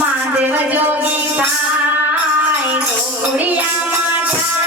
માધવ જોગી કાય ગોળિયા માથા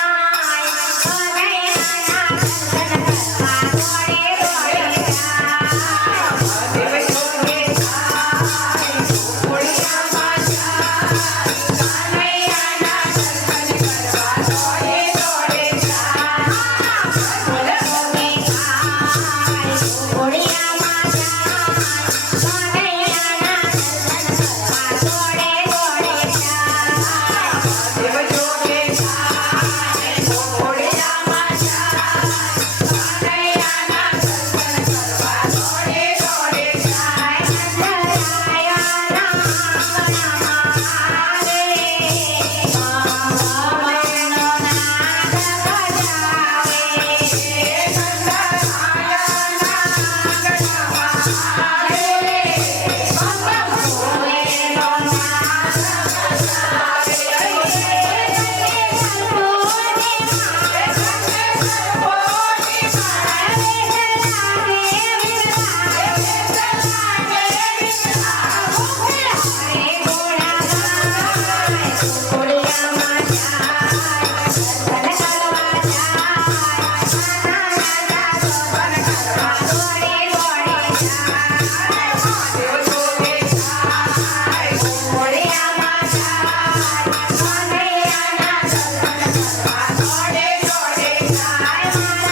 Bye.